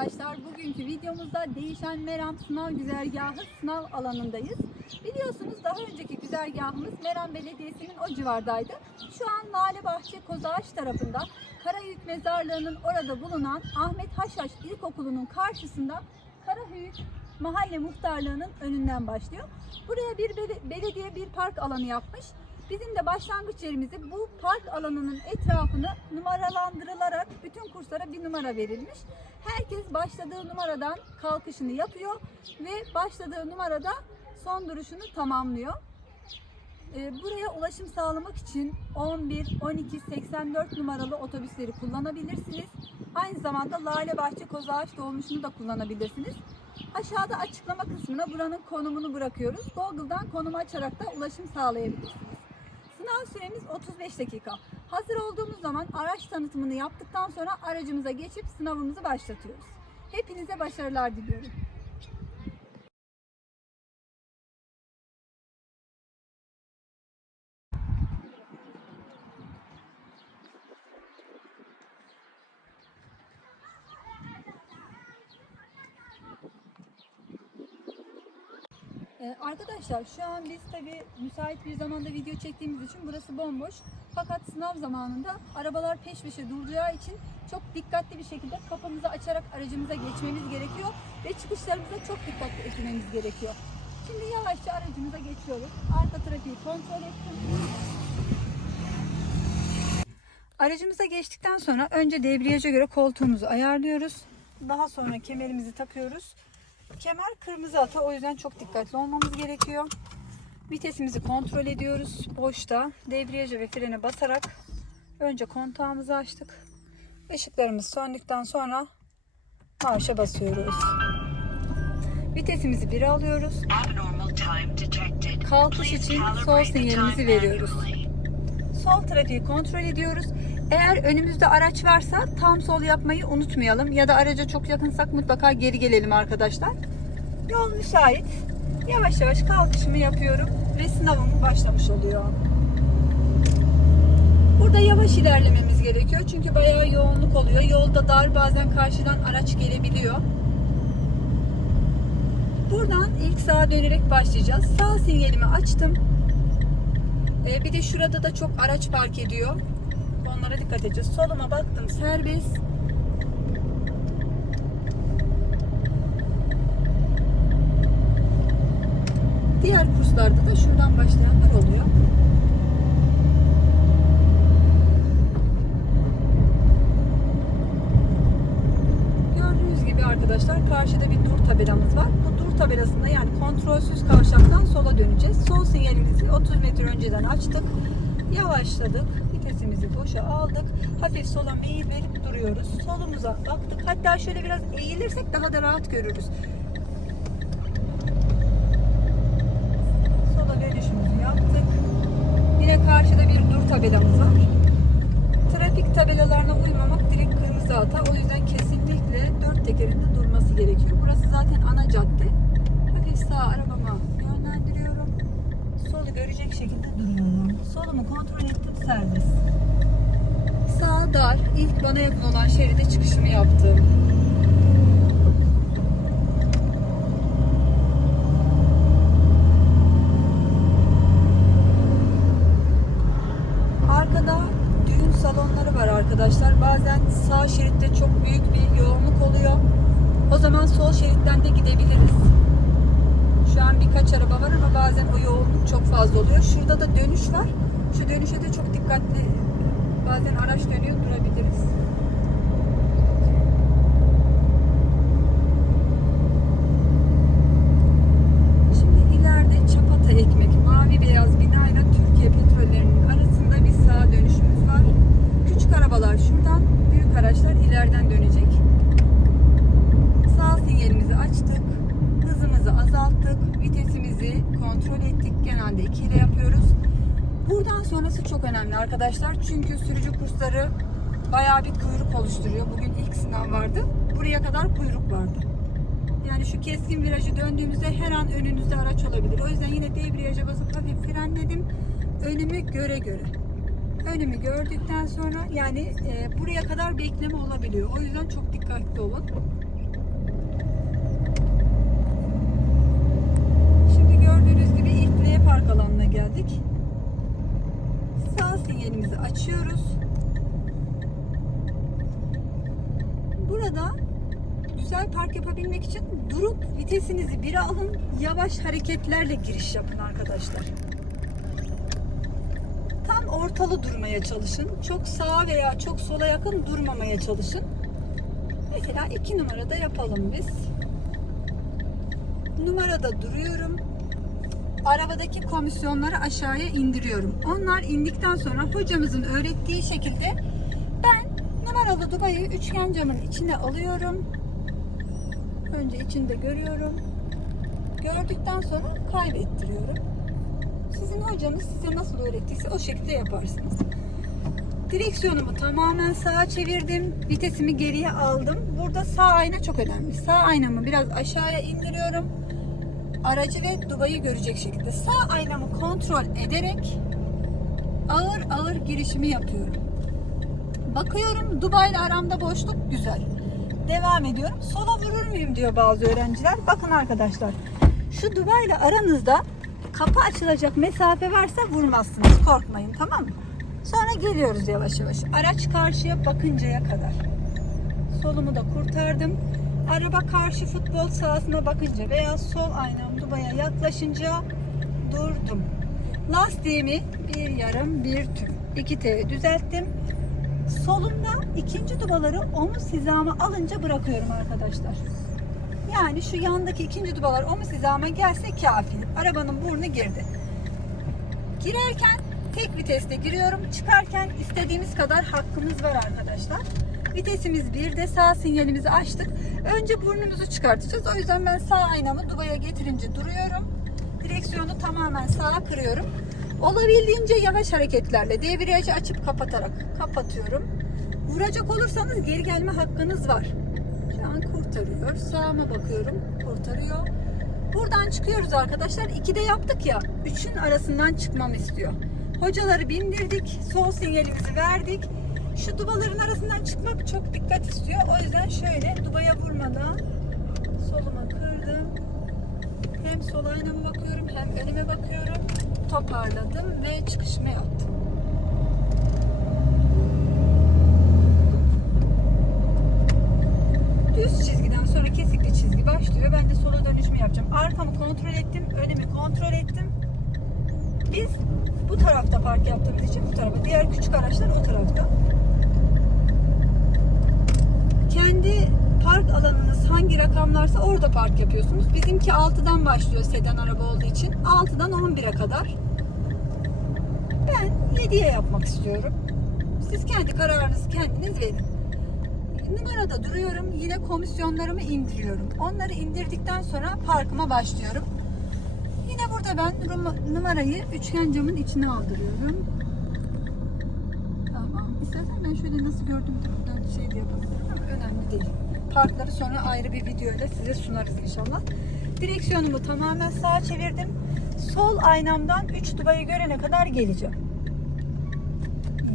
arkadaşlar. Bugünkü videomuzda değişen Meram sınav güzergahı sınav alanındayız. Biliyorsunuz daha önceki güzergahımız Meram Belediyesi'nin o civardaydı. Şu an Lale Bahçe Kozağaç tarafında Karahüyük Mezarlığı'nın orada bulunan Ahmet Haşhaş İlkokulu'nun karşısında Karahüyük Mahalle Muhtarlığı'nın önünden başlıyor. Buraya bir bele- belediye bir park alanı yapmış. Bizim de başlangıç yerimizi bu park alanının etrafını numaralandırılarak bütün kurslara bir numara verilmiş. Herkes başladığı numaradan kalkışını yapıyor ve başladığı numarada son duruşunu tamamlıyor. Ee, Buraya ulaşım sağlamak için 11, 12, 84 numaralı otobüsleri kullanabilirsiniz. Aynı zamanda Lale Bahçe Kozağaç dolmuşunu da kullanabilirsiniz. Aşağıda açıklama kısmına buranın konumunu bırakıyoruz. Google'dan konumu açarak da ulaşım sağlayabilirsiniz. Sınav süremiz 35 dakika. Hazır olduğumuz zaman araç tanıtımını yaptıktan sonra aracımıza geçip sınavımızı başlatıyoruz. Hepinize başarılar diliyorum. Ee, arkadaşlar şu an biz tabi müsait bir zamanda video çektiğimiz için burası bomboş. Fakat sınav zamanında arabalar peş peşe duracağı için çok dikkatli bir şekilde kapımızı açarak aracımıza geçmemiz gerekiyor ve çıkışlarımıza çok dikkatli etmemiz gerekiyor. Şimdi yavaşça aracımıza geçiyoruz. Arka trafiği kontrol ettim. Aracımıza geçtikten sonra önce debriyaja göre koltuğumuzu ayarlıyoruz. Daha sonra kemerimizi takıyoruz. Kemer kırmızı ata o yüzden çok dikkatli olmamız gerekiyor. Vitesimizi kontrol ediyoruz. Boşta debriyaja ve frene basarak önce kontağımızı açtık. Işıklarımız söndükten sonra marşa basıyoruz. Vitesimizi 1'e alıyoruz. Abnormal time detected. Kalkış için sol sinyalimizi veriyoruz. Sol trafiği kontrol ediyoruz. Eğer önümüzde araç varsa tam sol yapmayı unutmayalım. Ya da araca çok yakınsak mutlaka geri gelelim arkadaşlar. Yol müsait. Yavaş yavaş kalkışımı yapıyorum ve sınavım başlamış oluyor. Burada yavaş ilerlememiz gerekiyor çünkü bayağı yoğunluk oluyor. Yolda dar bazen karşıdan araç gelebiliyor. Buradan ilk sağa dönerek başlayacağız. Sağ sinyalimi açtım. Ee, bir de şurada da çok araç park ediyor. Onlara dikkat edeceğiz. Soluma baktım serbest. Diğer kurslarda da şuradan başlayanlar oluyor. Gördüğünüz gibi arkadaşlar karşıda bir dur tabelamız var. Bu dur tabelasında yani kontrolsüz kavşaktan sola döneceğiz. Sol sinyalimizi 30 metre önceden açtık. Yavaşladık. Boşa aldık. Hafif sola meyil verip duruyoruz. Solumuza baktık. Hatta şöyle biraz eğilirsek daha da rahat görürüz. Sola dönüşümüzü yaptık. Yine karşıda bir dur tabelamız var. Trafik tabelalarına uymamak direkt kırmızı hata. O yüzden kesinlikle dört tekerinde durması gerekiyor. Burası zaten ana cadde. Hafif sağ arabama yönlendiriyorum. Solu görecek şekilde duruyorum. Solumu kontrol ettim serbest. Sağ dar. İlk bana yakın olan şeride çıkışımı yaptım. Arkada düğün salonları var arkadaşlar. Bazen sağ şeritte çok büyük bir yoğunluk oluyor. O zaman sol şeritten de gidebiliriz. Şu an birkaç araba var ama bazen o yoğunluk çok fazla oluyor. Şurada da dönüş var. Şu dönüşe de çok dikkatli. Bazen araç dönüyor durabiliriz. Şimdi ileride Çapata Ekmek, mavi beyaz binayla Türkiye Petrollerinin arasında bir sağ dönüşümüz var. Küçük arabalar şuradan, büyük araçlar ileriden dönecek. Sağ sinyalimizi açtık. Hızımızı azalttık. Vitesimizi kontrol ettik. Genelde 2 ile yapıyoruz. Buradan sonrası çok önemli arkadaşlar. Çünkü sürücü kursları bayağı bir kuyruk oluşturuyor. Bugün ilk sınav vardı. Buraya kadar kuyruk vardı. Yani şu keskin virajı döndüğümüzde her an önünüzde araç olabilir. O yüzden yine debriyaja basıp hafif frenledim. Önümü göre göre. Önümü gördükten sonra yani e, buraya kadar bekleme olabiliyor. O yüzden çok dikkatli olun. Şimdi gördüğünüz gibi ilk park alanına geldik açıyoruz. Burada güzel park yapabilmek için durup vitesinizi bire alın. Yavaş hareketlerle giriş yapın arkadaşlar. Tam ortalı durmaya çalışın. Çok sağa veya çok sola yakın durmamaya çalışın. Mesela iki numarada yapalım biz. Numarada duruyorum. Arabadaki komisyonları aşağıya indiriyorum. Onlar indikten sonra hocamızın öğrettiği şekilde ben numaralı dubayı üçgen camın içine alıyorum. Önce içinde görüyorum. Gördükten sonra kaybettiriyorum. Sizin hocanız size nasıl öğrettiyse o şekilde yaparsınız. Direksiyonumu tamamen sağa çevirdim. Vitesimi geriye aldım. Burada sağ ayna çok önemli. Sağ aynamı biraz aşağıya indiriyorum. Aracı ve Dubai'yi görecek şekilde sağ aynamı kontrol ederek ağır ağır girişimi yapıyorum. Bakıyorum Dubai aramda boşluk güzel. Devam ediyorum. Sola vurur muyum diyor bazı öğrenciler. Bakın arkadaşlar. Şu Dubai aranızda kapı açılacak mesafe varsa vurmazsınız. Korkmayın tamam mı? Sonra geliyoruz yavaş yavaş. Araç karşıya bakıncaya kadar. Solumu da kurtardım. Araba karşı futbol sahasına bakınca veya sol aynam Dubai'ye yaklaşınca durdum. Lastiğimi bir yarım bir tüm. 2T düzelttim. Solumda ikinci dubaları omuz hizama alınca bırakıyorum arkadaşlar. Yani şu yandaki ikinci dubalar omuz hizama gelse kafi. Arabanın burnu girdi. Girerken tek viteste giriyorum. Çıkarken istediğimiz kadar hakkımız var arkadaşlar. Vitesimiz bir de sağ sinyalimizi açtık. Önce burnumuzu çıkartacağız. O yüzden ben sağ aynamı dubaya getirince duruyorum. Direksiyonu tamamen sağa kırıyorum. Olabildiğince yavaş hareketlerle debriyajı açıp kapatarak kapatıyorum. Vuracak olursanız geri gelme hakkınız var. Şu an kurtarıyor. Sağıma bakıyorum. Kurtarıyor. Buradan çıkıyoruz arkadaşlar. İkide yaptık ya. Üçün arasından çıkmam istiyor. Hocaları bindirdik. Sol sinyalimizi verdik. Şu dubaların arasından çıkmak çok dikkat istiyor. O yüzden şöyle dubaya vurmadan soluma kırdım. Hem sol aynama bakıyorum hem önüme bakıyorum. Toparladım ve çıkışımı yaptım. Düz çizgiden sonra kesikli çizgi başlıyor. Ben de sola dönüşümü yapacağım. Arkamı kontrol ettim, önümü kontrol ettim. Biz bu tarafta park yaptığımız için bu tarafa. Diğer küçük araçlar o tarafta. Kendi park alanınız hangi rakamlarsa orada park yapıyorsunuz. Bizimki 6'dan başlıyor sedan araba olduğu için. 6'dan 11'e kadar. Ben 7'ye yapmak istiyorum. Siz kendi kararınızı kendiniz verin. Numarada duruyorum. Yine komisyonlarımı indiriyorum. Onları indirdikten sonra parkıma başlıyorum. Yine burada ben numarayı üçgen camın içine aldırıyorum. İstersen ben şöyle nasıl gördüğümü de buradan şey de önemli değil. Parkları sonra ayrı bir videoyla size sunarız inşallah. Direksiyonumu tamamen sağa çevirdim. Sol aynamdan 3 dubayı görene kadar geleceğim.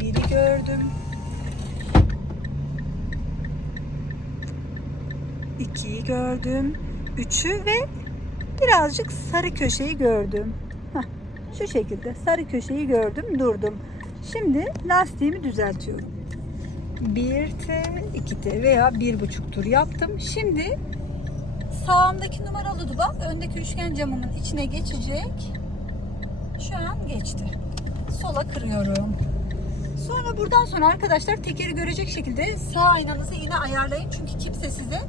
Biri gördüm. İkiyi gördüm. Üçü ve birazcık sarı köşeyi gördüm. Heh, şu şekilde sarı köşeyi gördüm durdum. Şimdi lastiğimi düzeltiyorum. 1T, 2T veya 1,5 tur yaptım. Şimdi sağımdaki numaralı duba öndeki üçgen camımın içine geçecek. Şu an geçti. Sola kırıyorum. Sonra buradan sonra arkadaşlar tekeri görecek şekilde sağ aynanızı yine ayarlayın. Çünkü kimse size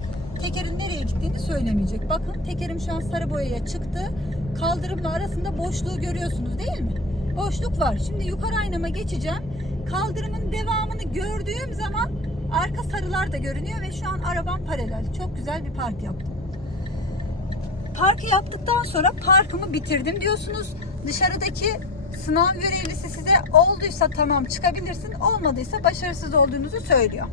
tekerin nereye gittiğini söylemeyecek. Bakın tekerim şu an sarı boyaya çıktı. Kaldırımla arasında boşluğu görüyorsunuz değil mi? Boşluk var. Şimdi yukarı aynama geçeceğim. Kaldırımın devamını gördüğüm zaman arka sarılar da görünüyor ve şu an arabam paralel. Çok güzel bir park yaptım. Parkı yaptıktan sonra parkımı bitirdim diyorsunuz. Dışarıdaki sınav görevlisi size olduysa tamam çıkabilirsin, olmadıysa başarısız olduğunuzu söylüyor.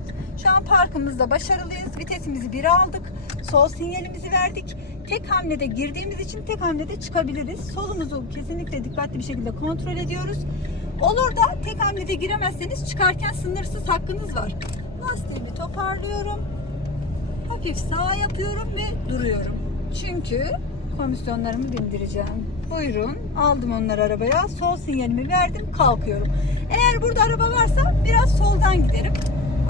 Şu an parkımızda başarılıyız. Vitesimizi 1'e aldık. Sol sinyalimizi verdik. Tek hamlede girdiğimiz için tek hamlede çıkabiliriz. Solumuzu kesinlikle dikkatli bir şekilde kontrol ediyoruz. Olur da tek hamlede giremezseniz çıkarken sınırsız hakkınız var. Lastiğimi toparlıyorum. Hafif sağa yapıyorum ve duruyorum. Çünkü komisyonlarımı bindireceğim. Buyurun. Aldım onları arabaya. Sol sinyalimi verdim. Kalkıyorum. Eğer burada araba varsa biraz soldan giderim.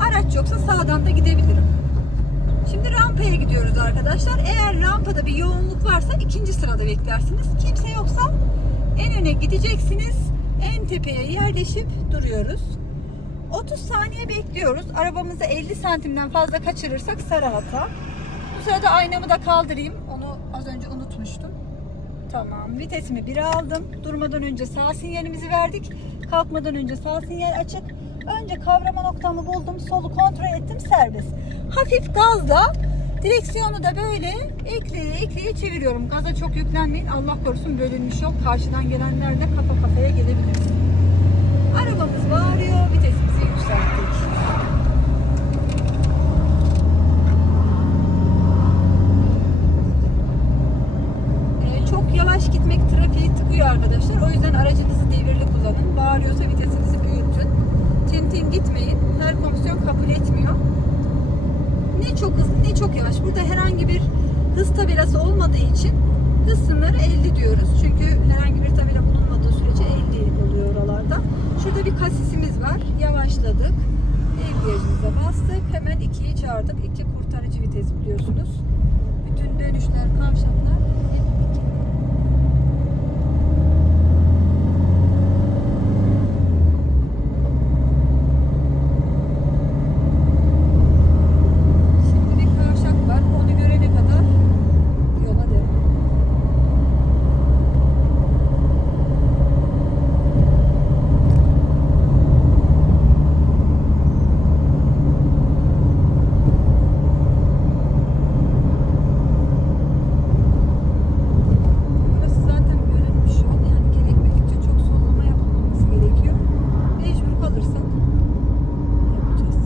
Araç yoksa sağdan da gidebilirim. Şimdi rampaya gidiyoruz arkadaşlar. Eğer rampada bir yoğunluk varsa ikinci sırada beklersiniz. Kimse yoksa en öne gideceksiniz. En tepeye yerleşip duruyoruz. 30 saniye bekliyoruz. Arabamızı 50 santimden fazla kaçırırsak sarı hata. Bu sırada aynamı da kaldırayım. Onu az önce unutmuştum. Tamam. Vitesimi 1'e aldım. Durmadan önce sağ sinyalimizi verdik. Kalkmadan önce sağ sinyal açık. Önce kavrama noktamı buldum. Solu kontrol ettim. Serbest. Hafif gazla direksiyonu da böyle ekleye ekleye çeviriyorum. Gaza çok yüklenmeyin. Allah korusun bölünmüş yol. Karşıdan gelenler de kafa kafaya gelebilir. Arabamız bağırıyor. Vitesimizi yükselttik. Ee, çok yavaş gitmek trafiği tıkıyor arkadaşlar. O yüzden aracınızı devirli kullanın. Bağırıyorsa vitesinizi büyütün. Tintin gitmeyin. Her komisyon kabul etmiyor. Ne çok hızlı ne çok yavaş. Burada herhangi bir hız tabelası olmadığı için hız sınırı 50 diyoruz. Çünkü herhangi bir tabela bulunmadığı sürece 50 oluyor oralarda. Şurada bir kasisimiz var. Yavaşladık. Debriyajımıza bastık. Hemen 2'yi çağırdık. 2 kurtarıcı vites biliyorsunuz. Bütün dönüşler, kavşaklar hep 2. Şimdi bir kavşak var. Onu görene kadar yola devam. Burası zaten bölünmüş yol. Yani gerekmedikçe çok sollama yapılmaması gerekiyor. Mecbur kalırsak yapacağız.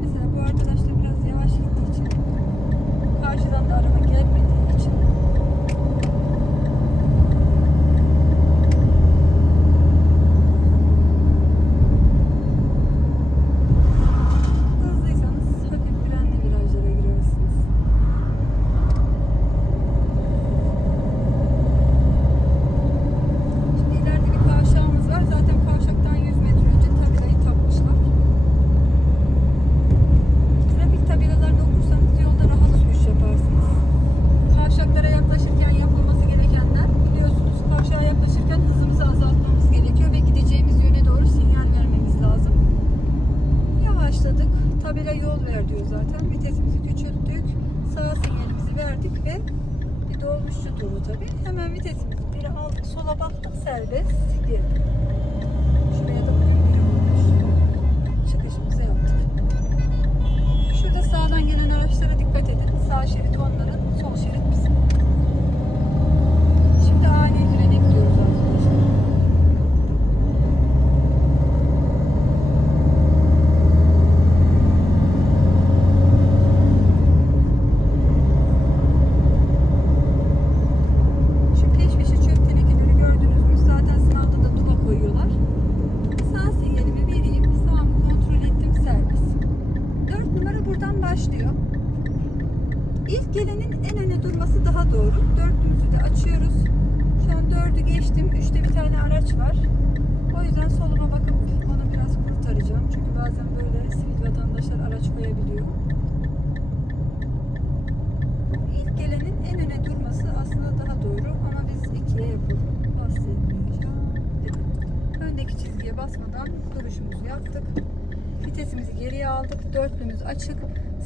Mesela bu arkadaş da biraz yavaş gittiği için karşıdan da araba gelmediği için hızlıysanız hafif frenle virajlara girersiniz. Şimdi ileride bir kavşağımız var. Zaten kavşaktan 100 metre önce tabelayı takmışlar. Trafik tabelalarını okursanız yolda rahat sürüş yaparsınız. Kavşaklara yaklaşırken yapılması gerekenler biliyorsunuz kavşağa yaklaşırken hızımızı azaltmamız gerekiyor ve gideceğimiz yöne doğru sinyal vermemiz lazım. Yavaşladık. Tabela yol ver diyor zaten. Vitesimizi küçülttük. Sağ sinyalimizi verdik ve bir dolmuşçu duru tabii. Hemen vitesimizi bir aldık. Sola baktık serbest. Girdik. Şuraya da bugün biri olmuş. Çıkışımızı yaptık. Şurada sağdan gelen araçlara dikkat edin. Sağ şerit onların, sol şerit bizim. Şimdi ani frene gidiyoruz arkadaşlar. Şu peş peşe çöp tenekeleri gördünüz mü? Zaten sınavda da duba koyuyorlar. Sağ sinyalimi vereyim. Sağımı kontrol ettim servis. 4 numara buradan başlıyor. İlk gelenin en öne durması daha doğru. Dörtlümüzü de açıyoruz. Şu an dördü geçtim. Üçte bir tane araç var. O yüzden soluma bakıp onu biraz kurtaracağım. Çünkü bazen böyle sivil vatandaşlar araç koyabiliyor. İlk gelenin en öne durması aslında daha doğru ama biz ikiye yapalım. Bahsetmeyeceğim. Öndeki çizgiye basmadan duruşumuzu yaptık. Vitesimizi geriye aldık. Dörtlümüz açık.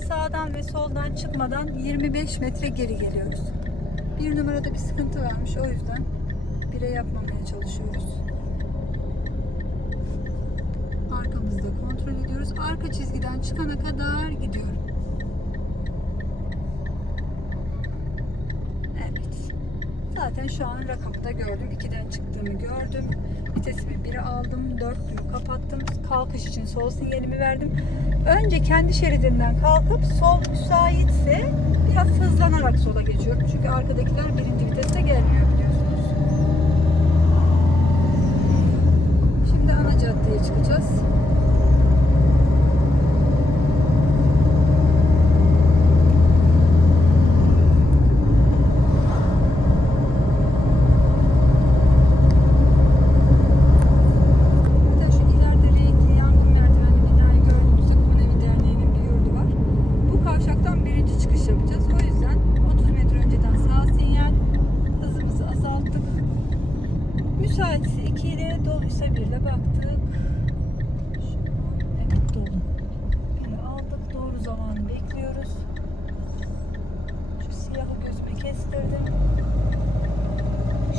Sağdan ve soldan çıkmadan 25 metre geri geliyoruz. Bir numarada bir sıkıntı varmış. O yüzden bire yapmamaya çalışıyoruz. Arkamızda kontrol ediyoruz. Arka çizgiden çıkana kadar gidiyorum. Evet. Zaten şu an rakamı da gördüm. 2'den çıktığımı gördüm. Vitesimi 1'e aldım. 4'lüğü kapattım. Kalkış için sol sinyalimi verdim. Önce kendi şeridinden kalkıp sol müsaitse biraz hızlanarak sola geçiyorum. Çünkü arkadakiler birinci viteste gelmiyor kestirdim.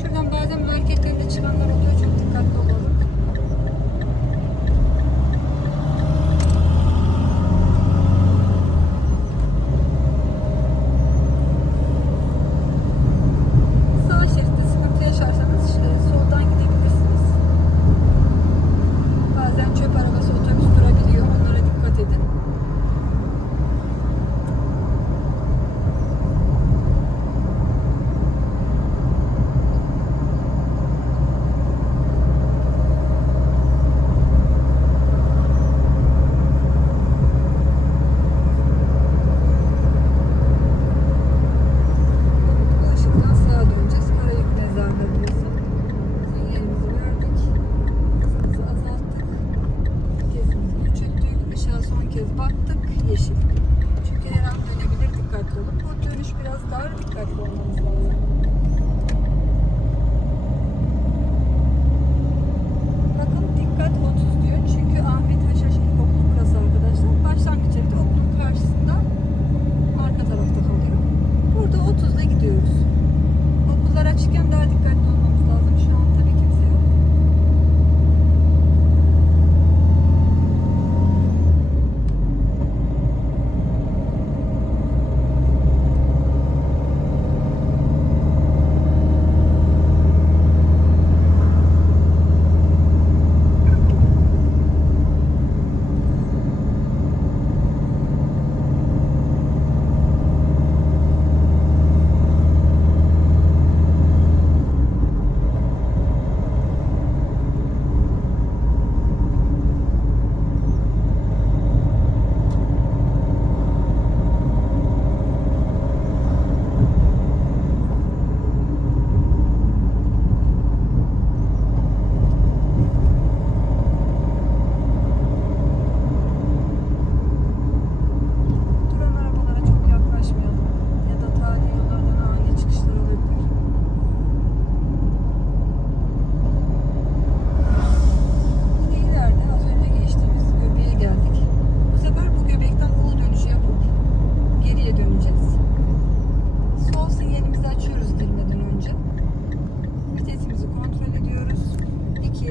Şuradan bazen marketten de çıkanlar oluyor.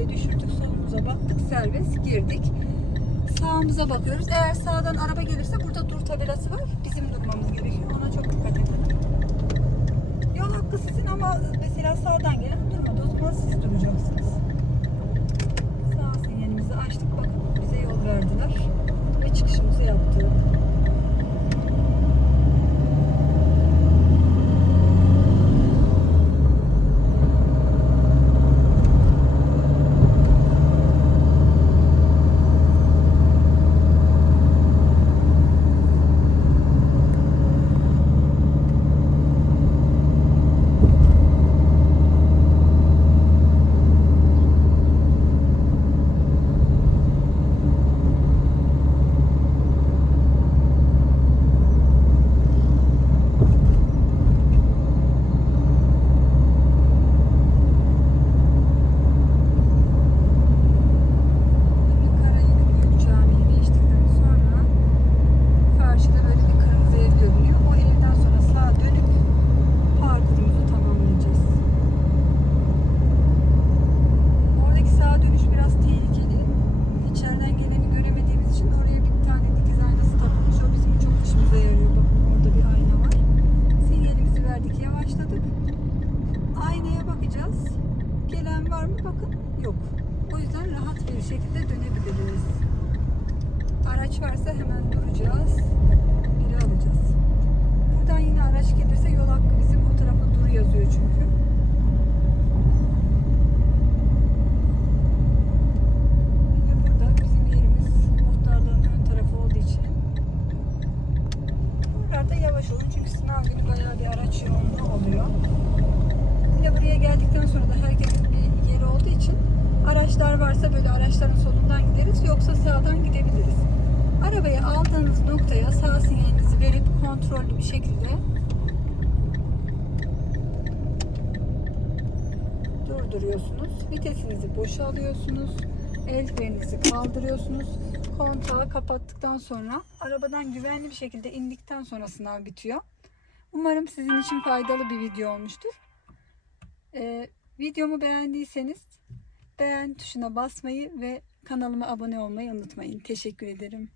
Düşürdük, solumuza baktık, serbest girdik. Sağımıza bakıyoruz. Eğer sağdan araba gelirse burada dur tabelası var. Bizim durmamız gerekiyor. Ona çok dikkat edin. Yol hakkı sizin ama mesela sağdan gelen durmadı. O zaman siz duracaksınız. Sağ sinyalimizi açtık. Bakın bize yol verdiler. Ve çıkışımızı yaptık. olursa hemen duracağız. Geri alacağız. Buradan yine araç gelirse yol hakkı bizim o tarafa dur yazıyor çünkü. yavaş olun çünkü sınav günü bayağı bir araç yoğunluğu oluyor. Bir buraya geldikten sonra da herkesin bir yeri olduğu için araçlar varsa böyle araçların solundan gideriz yoksa sağdan gidebiliriz arabayı aldığınız noktaya sağ sinyalinizi verip kontrollü bir şekilde durduruyorsunuz. Vitesinizi boşa alıyorsunuz. El freninizi kaldırıyorsunuz. Kontağı kapattıktan sonra arabadan güvenli bir şekilde indikten sonra sınav bitiyor. Umarım sizin için faydalı bir video olmuştur. Ee, videomu beğendiyseniz beğen tuşuna basmayı ve kanalıma abone olmayı unutmayın. Teşekkür ederim.